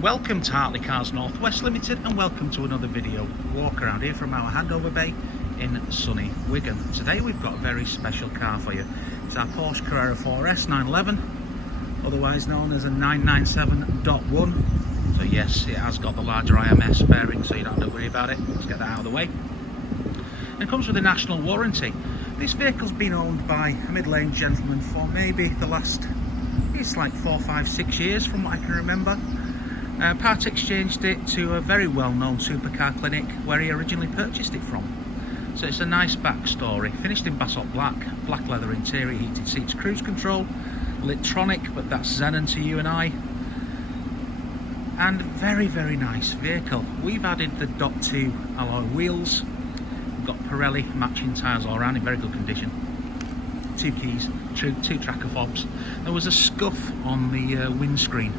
Welcome to Hartley Cars Northwest Limited and welcome to another video walk around here from our handover bay in sunny Wigan. Today we've got a very special car for you. It's our Porsche Carrera 4S 911, otherwise known as a 997.1. So yes, it has got the larger IMS bearing, so you don't have to worry about it. Let's get that out of the way. And it comes with a national warranty. This vehicle's been owned by a middle-aged gentleman for maybe the last, it's like 4, 5, 6 years from what I can remember. Part exchanged it to a very well-known supercar clinic where he originally purchased it from. So it's a nice backstory. Finished in basalt black, black leather interior, heated seats, cruise control, Tiptronic, but that's Xenon to you and I. And very, very nice vehicle. We've added the Dot 2 alloy wheels. We've got Pirelli matching tyres all around in very good condition. 2 keys, two tracker fobs. There was a scuff on the windscreen.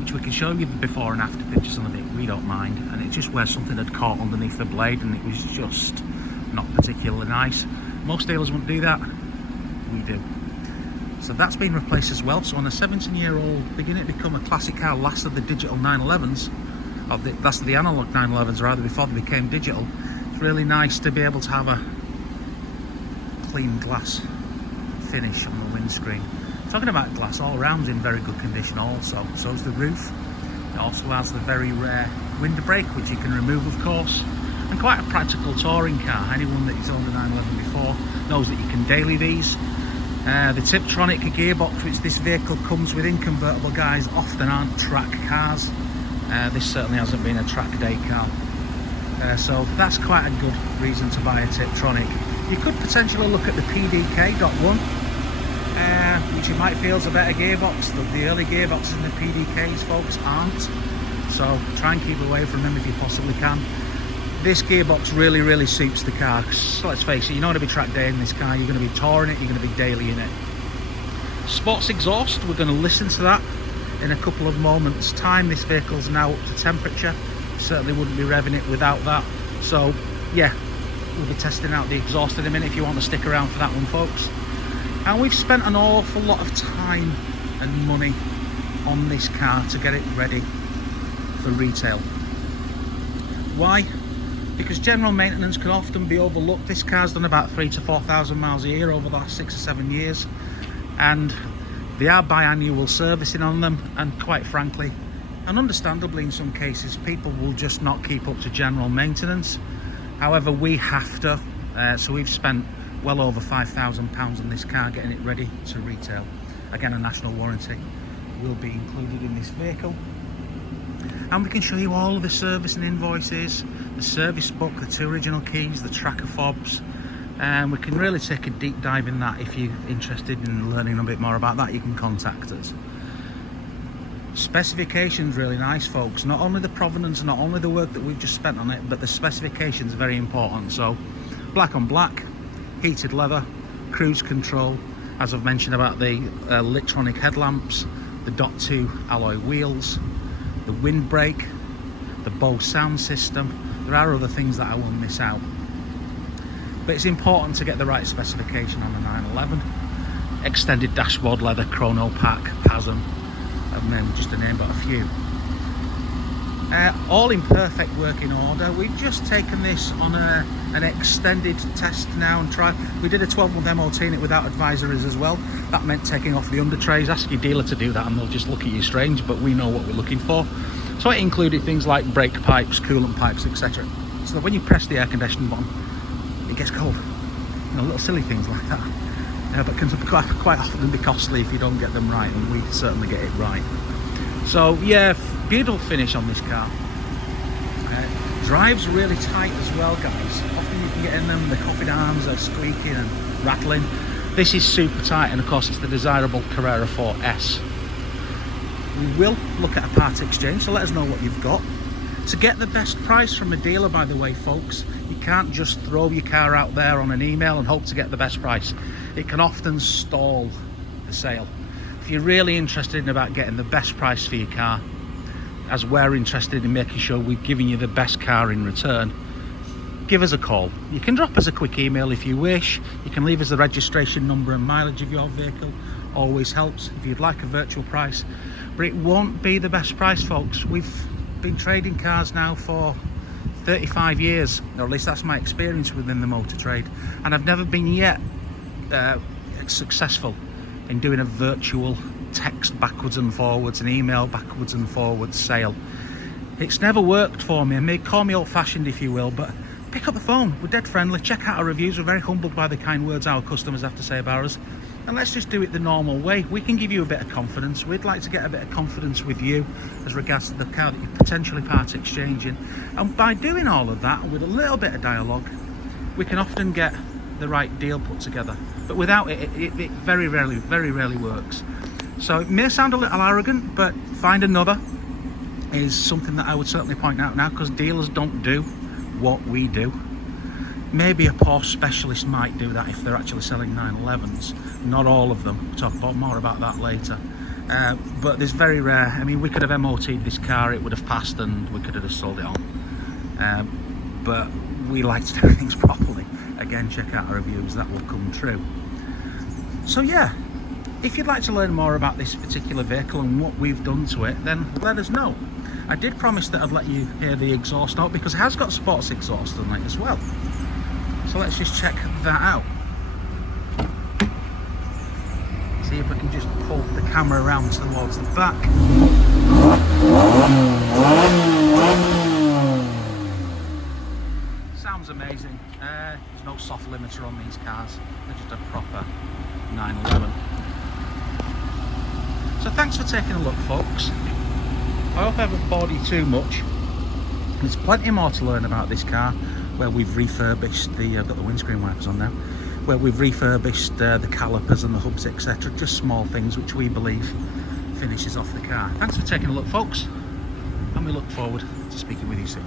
Which we can show you the before and after pictures on the bit, we don't mind, and it's just where something had caught underneath the blade and it was just not particularly nice. Most dealers wouldn't do that, we do. So that's been replaced as well. So on a 17-year-old, beginning to become a classic car, last of the digital 911s, or the last of the analog 911s rather, before they became digital. It's really nice to be able to have a clean glass finish on the windscreen. Talking about glass, all round's in very good condition also. So is the roof. It also has the very rare windbreak, which you can remove of course. And quite a practical touring car. Anyone that has owned a 911 before knows that you can daily these. The Tiptronic gearbox which this vehicle comes with in convertible guys often aren't track cars. This certainly hasn't been a track day car. So that's quite a good reason to buy a Tiptronic. You could potentially look at the PDK.1. Which you might feel is a better gearbox. The early gearboxes in the PDKs, folks, aren't. So try and keep away from them if you possibly can. This gearbox really suits the car. So let's face it, you're not going to be track day in this car. You're going to be touring it, you're going to be daily in it. Sports exhaust, we're going to listen to that in a couple of moments' time. This vehicle's now up to temperature. Certainly wouldn't be revving it without that. So yeah, we'll be testing out the exhaust in a minute if you want to stick around for that one, folks. And we've spent an awful lot of time and money on this car to get it ready for retail. Why? Because general maintenance can often be overlooked. This car's done about 3,000 to 4,000 miles a year over the last 6 or 7 years, and they are biannual servicing on them, and quite frankly and understandably in some cases people will just not keep up to general maintenance. However, we have to, so we've spent well over £5,000 on this car getting it ready to retail. Again, a national warranty will be included in this vehicle, and we can show you all of the service and invoices, the service book, the 2 original keys, the tracker fobs, and we can really take a deep dive in that. If you're interested in learning a bit more about that, you can contact us. Specifications really nice, folks. Not only the provenance, not only the work that we've just spent on it, but the specifications are very important. So black on black, heated leather, cruise control, as I've mentioned about the Tiptronic headlamps, the Dot 2 alloy wheels, the windbreak, the Bose sound system. There are other things that I will miss out, but it's important to get the right specification on the 911. Extended dashboard leather, chrono pack, PASM, and then just to name but a few. All in perfect working order. We've just taken this on an extended test now and try. We did a 12-month MOT in it without advisories as well. That meant taking off the under trays. Ask your dealer to do that and they'll just look at you strange, but we know what we're looking for. So it included things like brake pipes, coolant pipes, etc. So that when you press the air conditioning button, it gets cold. You know, little silly things like that. But can quite often be costly if you don't get them right, and we certainly get it right. So yeah, beautiful finish on this car. Drives really tight as well, guys. Often you can get in them, the coffin arms are squeaking and rattling. This is super tight, and of course it's the desirable Carrera 4S. We will look at a part exchange, so let us know what you've got. To get the best price from a dealer, by the way, folks, you can't just throw your car out there on an email and hope to get the best price. It can often stall the sale. If you're really interested in about getting the best price for your car, as we're interested in making sure we're giving you the best car in return, give us a call. You can drop us a quick email if you wish. You can leave us the registration number and mileage of your vehicle. Always helps. If you'd like a virtual price, but it won't be the best price, folks. We've been trading cars now for 35 years, or at least that's my experience within the motor trade, and I've never been yet successful in doing a virtual text backwards and forwards, an email backwards and forwards sale. It's never worked for me. I may call me old-fashioned if you will, but pick up the phone. We're dead friendly. Check out our reviews. We're very humbled by the kind words our customers have to say about us, and let's just do it the normal way. We can give you a bit of confidence. We'd like to get a bit of confidence with you as regards to the car that you're potentially part exchanging, and by doing all of that with a little bit of dialogue, we can often get the right deal put together. But without it, it very rarely works. So it may sound a little arrogant, but find another is something that I would certainly point out now, because dealers don't do what we do. Maybe a Porsche specialist might do that if they're actually selling 911s. Not all of them. We'll talk more about that later. But there's very rare. I mean, we could have MOT'd this car, it would have passed, and we could have just sold it on. But we like to do things properly. Again, check out our reviews, that will come true. So yeah, if you'd like to learn more about this particular vehicle and what we've done to it, then let us know. I did promise that I'd let you hear the exhaust note, because it has got sports exhaust on it as well. So let's just check that out. See if we can just pull the camera around towards the back. Sounds amazing. There's no soft limiter on these cars. They're just a proper 911. So thanks for taking a look, folks. I hope I haven't bored you too much. There's plenty more to learn about this car, where we've refurbished the, I've got the windscreen wipers on now, where we've refurbished the calipers and the hubs, etc. Just small things which we believe finishes off the car. Thanks for taking a look, folks, and we look forward to speaking with you soon.